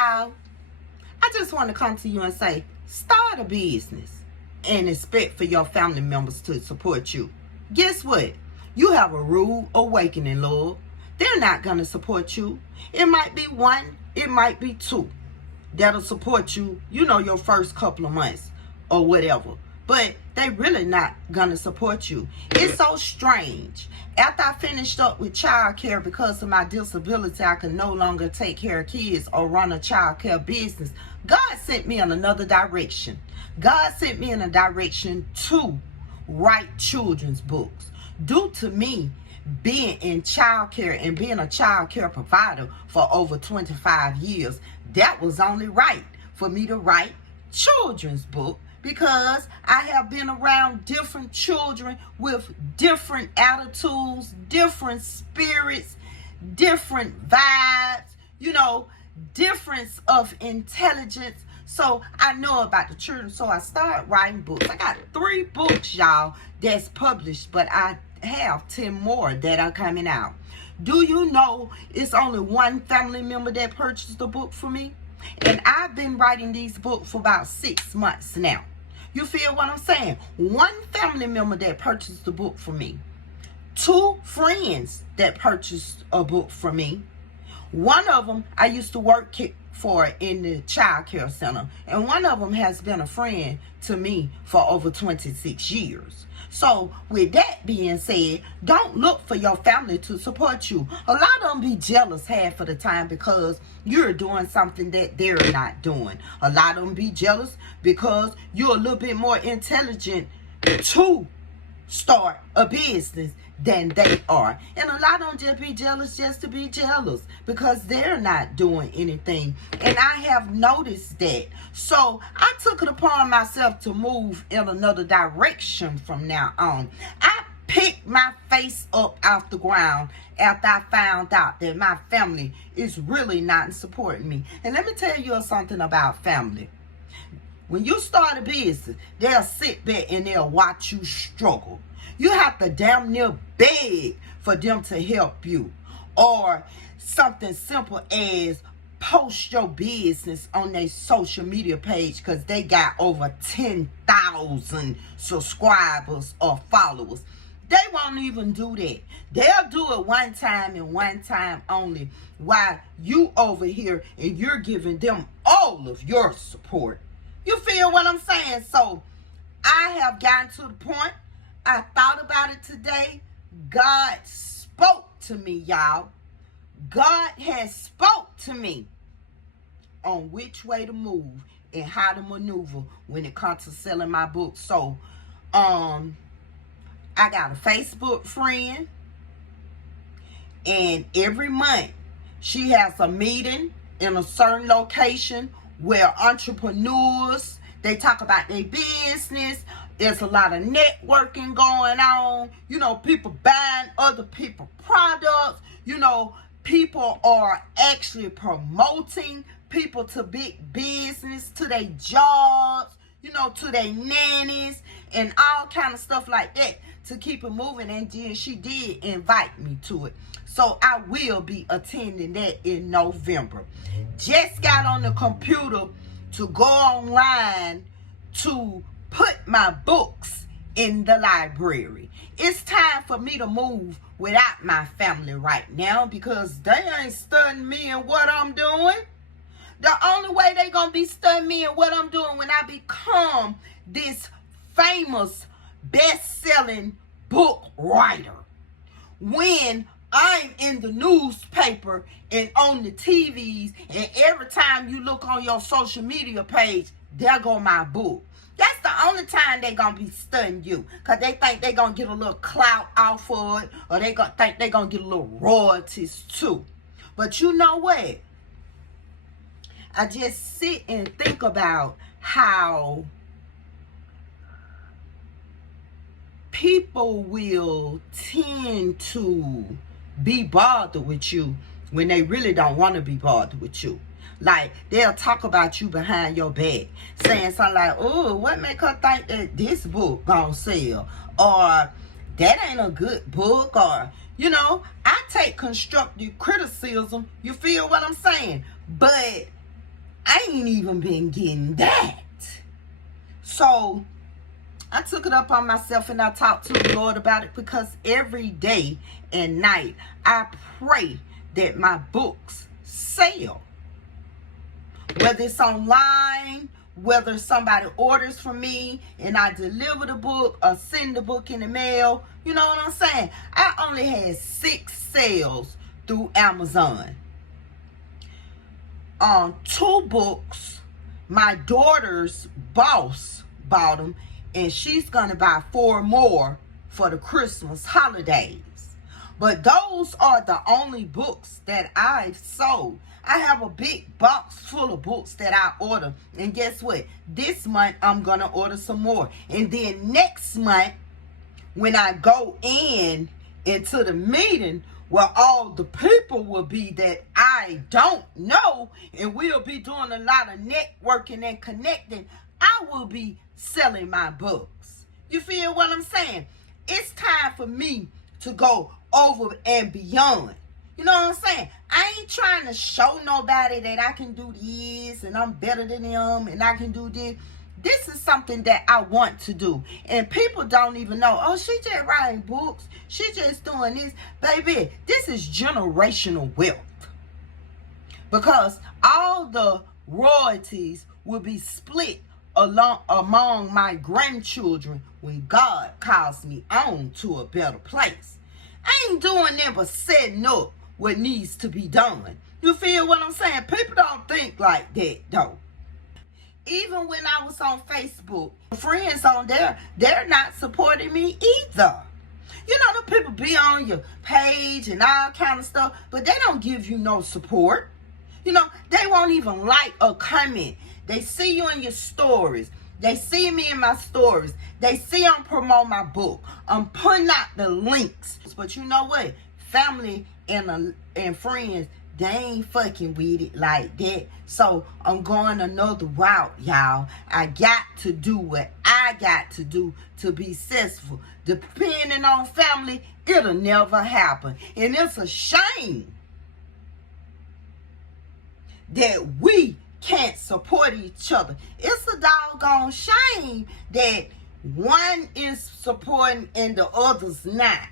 y'all. I just want to come to you and say, start a business and expect for your family members to support you. Guess what? You have a rude awakening, Lord. They're not going to support you. It might be one, it might be two that'll support you, your first couple of months or whatever. But they really not going to support you. It's so strange. After I finished up with childcare because of my disability, I could no longer take care of kids or run a childcare business. God sent me in another direction. God sent me in a direction to write children's books. Due to me being in childcare and being a childcare provider for over 25 years, that was only right for me to write children's book, because I have been around different children with different attitudes, different spirits, different vibes, difference of intelligence. So I know about the children. So I started writing books. I got 3 books, y'all, that's published, but I have 10 more that are coming out. Do you know it's only one family member that purchased the book for me? And I've been writing these books for about 6 months now. You feel what I'm saying? One family member that purchased the book for me. 2 friends that purchased a book for me. One of them I used to work for in the child care center. And one of them has been a friend to me for over 26 years. So with that being said, don't look for your family to support you. A lot of them be jealous half of the time because you're doing something that they're not doing. A lot of them be jealous because you're a little bit more intelligent to start a business than they are. And a lot of them just be jealous just to be jealous because they're not doing anything. And I have noticed that. So I took it upon myself to move in another direction from now on. I picked my face up off the ground after I found out that my family is really not supporting me. And let me tell you something about family. When you start a business, they'll sit back and they'll watch you struggle. You have to damn near beg for them to help you. Or something simple as post your business on their social media page because they got over 10,000 subscribers or followers. They won't even do that. They'll do it one time and one time only, while you over here and you're giving them all of your support. You feel what I'm saying? So I have gotten to the point. I thought about it today. God spoke to me, y'all. God has spoke to me on which way to move and how to maneuver when it comes to selling my books. So, I got a Facebook friend, and every month she has a meeting in a certain location where entrepreneurs, they talk about their business. There's a lot of networking going on. People buying other people's products. People are actually promoting people to big business, to their jobs, to their nannies and all kind of stuff like that to keep it moving. And then she did invite me to it. So I will be attending that in November. Just got on the computer to go online to put my books in the library. It's time for me to move without my family right now because they ain't studying me and what I'm doing. The only way they gonna be studying me and what I'm doing when I become this famous best-selling book writer. When I'm in the newspaper and on the TVs, and every time you look on your social media page, there go my book. That's the only time they gonna be studying you, because they think they gonna get a little clout off of it, or they gonna think they gonna get a little royalties too. But you know what? I just sit and think about how people will tend to be bothered with you when they really don't want to be bothered with you. Like, they'll talk about you behind your back, saying something like, oh, what make her think that this book gonna sell? Or, that ain't a good book. Or, I take constructive criticism. You feel what I'm saying? But I ain't even been getting that. So I took it up on myself and I talked to the Lord about it, because every day and night I pray that my books sell. Whether it's online, whether somebody orders from me and I deliver the book or send the book in the mail. You know what I'm saying? I only had 6 sales through Amazon. 2 books, my daughter's boss bought them, and she's gonna buy 4 more for the Christmas holidays. But those are the only books that I've sold. I have a big box full of books that I order. And guess what? This month, I'm going to order some more. And then next month, when I go into the meeting where all the people will be that I don't know, and we'll be doing a lot of networking and connecting, I will be selling my books. You feel what I'm saying? It's time for me to go over and beyond. You know what I'm saying? I ain't trying to show nobody that I can do this and I'm better than them and I can do this. This is something that I want to do. And people don't even know, oh, she just writing books. She just doing this. Baby, this is generational wealth. Because all the royalties will be split among my grandchildren when God calls me on to a better place. I ain't doing that but setting up what needs to be done. You feel what I'm saying? People don't think like that, though. Even when I was on Facebook, friends on there, they're not supporting me either. You know, the people be on your page and all kind of stuff, but they don't give you no support. You know, they won't even like or comment. They see you in your stories. They see me in my stories. They see I'm promoting my book. I'm putting out the links. But you know what? Family and friends, they ain't fucking with it like that. So I'm going another route, y'all. I got to do what I got to do to be successful. Depending on family, it'll never happen. And it's a shame that we can't support each other. It's a doggone shame that one is supporting and the other's not.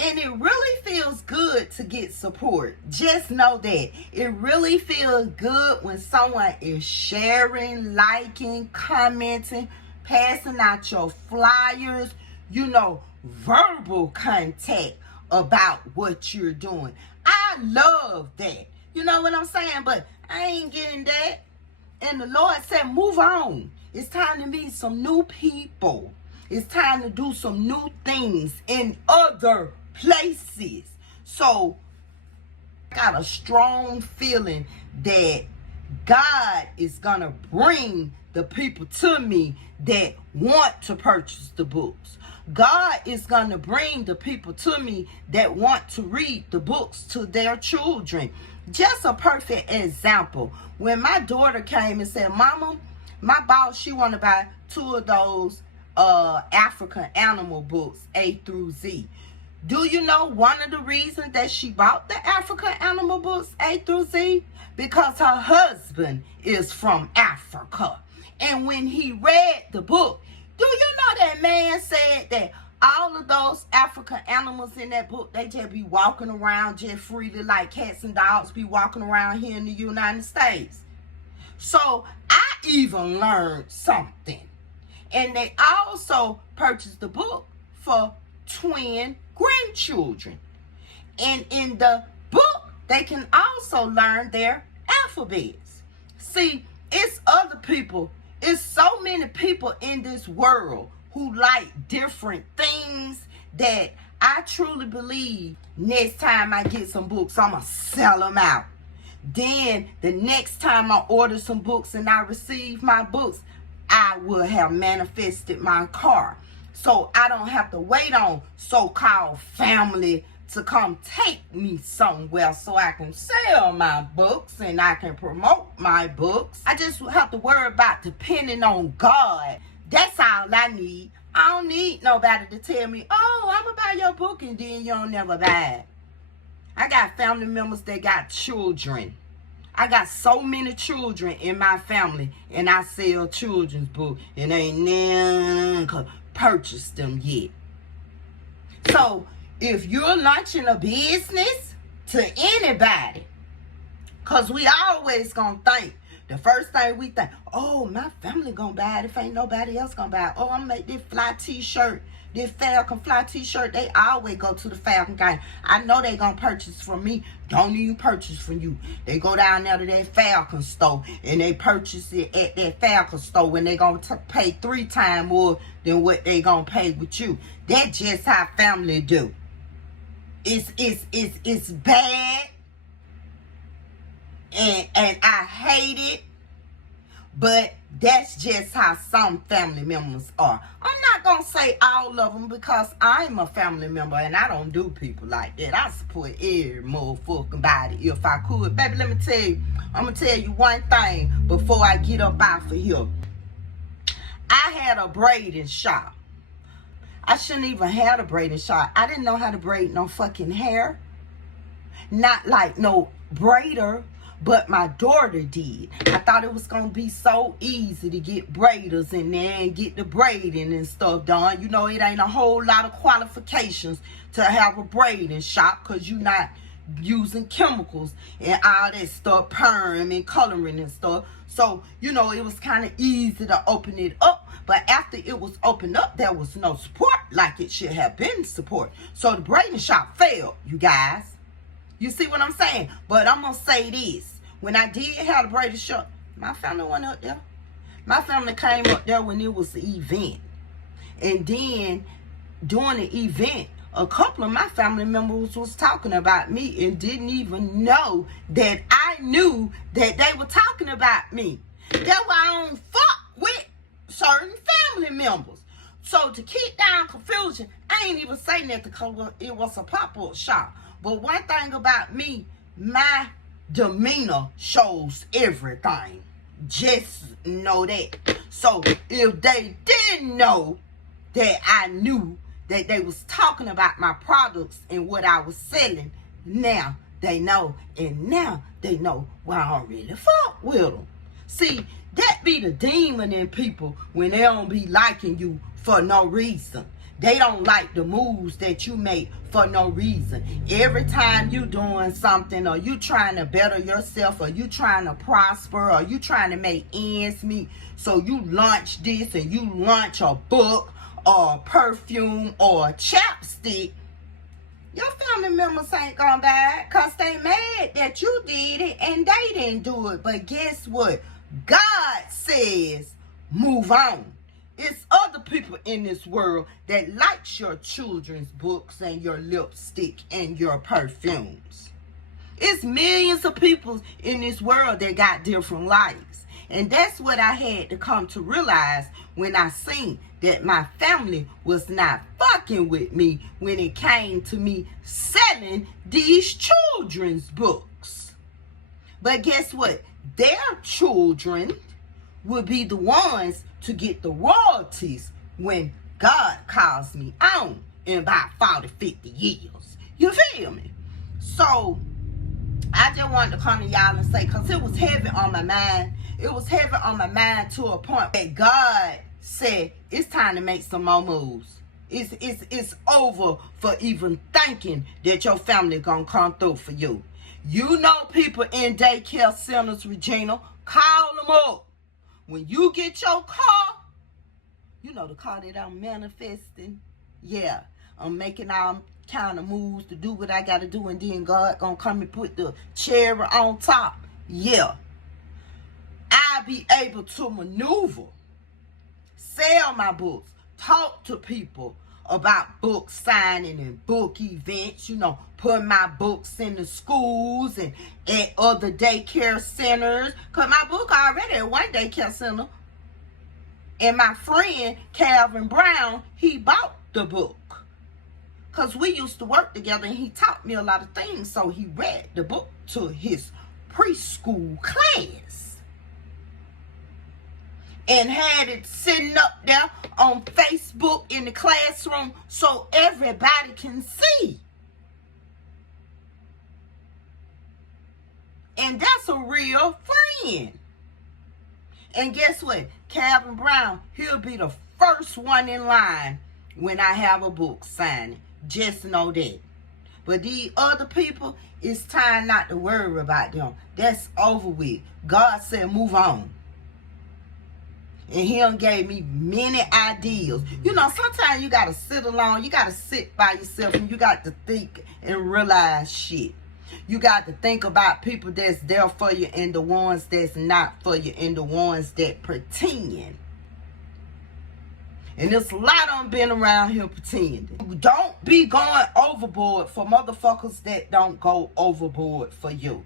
And it really feels good to get support. Just know that. It really feels good when someone is sharing, liking, commenting, passing out your flyers, you know, verbal contact about what you're doing. I love that. You know what I'm saying? But I ain't getting that. And the Lord said, move on. It's time to meet some new people. It's time to do some new things in other places. So I got a strong feeling that God is going to bring the people to me that want to purchase the books. God is going to bring the people to me that want to read the books to their children. Just a perfect example. When my daughter came and said, Mama, my boss, she want to buy 2 of those African animal books, A through Z. Do you know one of the reasons that she bought the African animal books, A through Z? Because her husband is from Africa. And when he read the book, do you know that man said that all of those African animals in that book, they just be walking around just freely like cats and dogs be walking around here in the United States. So I even learned something. And they also purchased the book for twin grandchildren. And in the book, they can also learn their alphabets. See, it's other people. It's so many people in this world who like different things that I truly believe next time I get some books, I'm going to sell them out. Then the next time I order some books and I receive my books, I will have manifested my car. So I don't have to wait on so-called family to come take me somewhere so I can sell my books and I can promote my books. I just have to worry about depending on God. That's all I need. I don't need nobody to tell me, oh, I'm going to buy your book and then you don't never buy it. I got family members that got children. I got so many children in my family, and I sell children's books, and ain't never purchased them yet. So if you're launching a business to anybody, because we always gonna think, the first thing we think, oh, my family gonna buy it if ain't nobody else gonna buy it. Oh, I'm gonna make this fly t-shirt, this Falcon fly t-shirt. They always go to the Falcon guy. I know they gonna purchase from me. Don't even purchase from you. They go down there to that Falcon store and they purchase it at that Falcon store when they gonna pay 3 times more than what they gonna pay with you. That's just how family do. It's bad. And I hate it, but that's just how some family members are. I'm not going to say all of them because I'm a family member and I don't do people like that. I support every motherfucking body if I could. Baby, let me tell you, I'm going to tell you one thing before I get up out of here. I had a braiding shop. I shouldn't even have a braiding shop. I didn't know how to braid no fucking hair. Not like no braider. But my daughter did. I thought it was going to be so easy to get braiders in there and get the braiding and stuff done. You know, it ain't a whole lot of qualifications to have a braiding shop because you're not using chemicals and all that stuff, perm and coloring and stuff. So, you know, it was kind of easy to open it up. But after it was opened up, there was no support like it should have been support. So the braiding shop failed, you guys. You see what I'm saying? But I'm going to say this. When I did have the braided shop, my family went up there. My family came up there when it was the event. And then during the event, a couple of my family members was talking about me and didn't even know that I knew that they were talking about me. That's why I don't fuck with certain family members. So to keep down confusion, I ain't even saying that because it was a pop-up shop. But one thing about me, my demeanor shows everything. Just know that. So if they didn't know that I knew that they was talking about my products and what I was selling, now they know. And now they know why I don't really fuck with them. See, that be the demon in people when they don't be liking you for no reason. They don't like the moves that you make for no reason. Every time you doing something or you trying to better yourself or you trying to prosper or you trying to make ends meet, so you launch this and you launch a book or a perfume or a chapstick, your family members ain't gonna buy it because they mad that you did it and they didn't do it. But guess what? God says move on. It's other people in this world that likes your children's books and your lipstick and your perfumes. It's millions of people in this world that got different likes. And that's what I had to come to realize when I seen that my family was not fucking with me when it came to me selling these children's books. But guess what? Their children will be the ones to get the royalties when God calls me on in about 40, 50 years. You feel me? So, I just wanted to come to y'all and say, because it was heavy on my mind. It was heavy on my mind to a point that God said, it's time to make some more moves. It's over for even thinking that your family gonna come through for you. You know people in daycare centers, Regina, call them up. When you get your car, you know the car that I'm manifesting. Yeah, I'm making all kind of moves to do what I got to do, and then God gonna come and put the cherry on top. Yeah, I'll be able to maneuver, sell my books, talk to people about book signing and book events, you know, put my books in the schools and at other daycare centers. Because my book already at one daycare center. And my friend, Calvin Brown, he bought the book. Because we used to work together and he taught me a lot of things. So he read the book to his preschool class. And had it sitting up there on Facebook in the classroom so everybody can see. And that's a real friend. And guess what? Calvin Brown, he'll be the first one in line when I have a book signing. Just know that. But these other people, it's time not to worry about them. That's over with. God said move on. And he done gave me many ideas. You know, sometimes you got to sit alone. You got to sit by yourself and you got to think and realize shit. You got to think about people that's there for you and the ones that's not for you and the ones that pretend. And there's a lot of them been around here pretending. Don't be going overboard for motherfuckers that don't go overboard for you.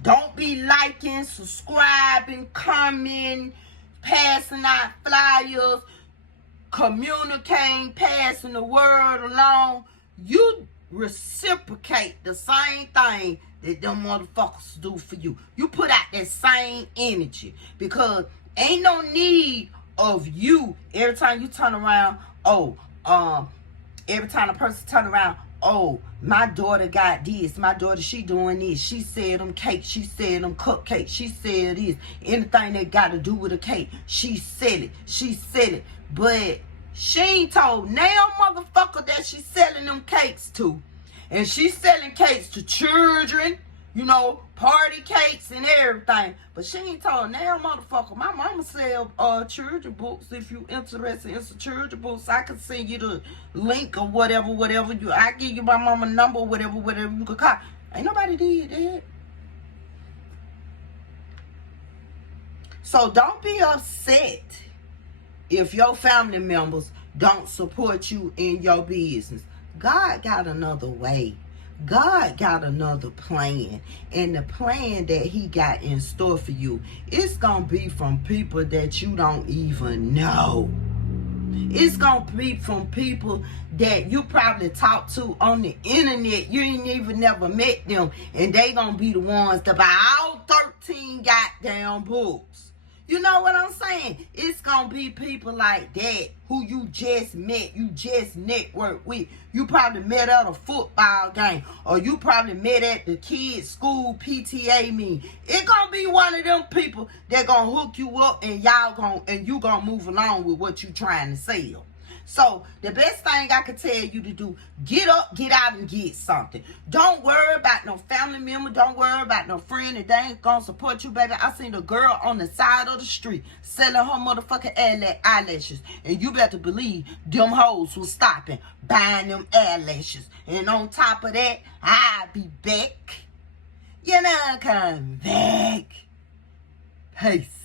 Don't be liking, subscribing, commenting, passing out flyers, communicating, passing the word along. You reciprocate the same thing that them motherfuckers do for you. You put out that same energy because ain't no need of you every time you turn around. Every time a person turn around. Oh, my daughter got this. My daughter, she doing this. She said them cakes. She said them cupcakes. She said this. Anything that got to do with a cake, she said it. She said it. But she ain't told now motherfucker that she's selling them cakes to. And she's selling cakes to children, you know, party cakes and everything. But she ain't told now motherfucker, my mama sell children books. If you interested in some children books, I can send you the link or whatever. I give you my mama number, whatever you could call. Ain't nobody did that. So don't be upset if your family members don't support you in your business. God got another way. God got another plan. And the plan that he got in store for you, it's going to be from people that you don't even know. It's going to be from people that you probably talk to on the internet. You ain't even never met them. And they going to be the ones to buy all 13 goddamn books. You know what I'm saying? It's going to be people like that who you just met, you just networked with. You probably met at a football game or you probably met at the kids' school PTA meeting. It's going to be one of them people that going to hook you up and you going to move along with what you trying to sell. So the best thing I could tell you to do, get up, get out, and get something. Don't worry about no family member. Don't worry about no friend that they ain't gonna support you, baby. I seen a girl on the side of the street selling her motherfucking eyelashes. And you better believe them hoes was stopping, buying them eyelashes. And on top of that, I'll be back. You know, come back. Peace.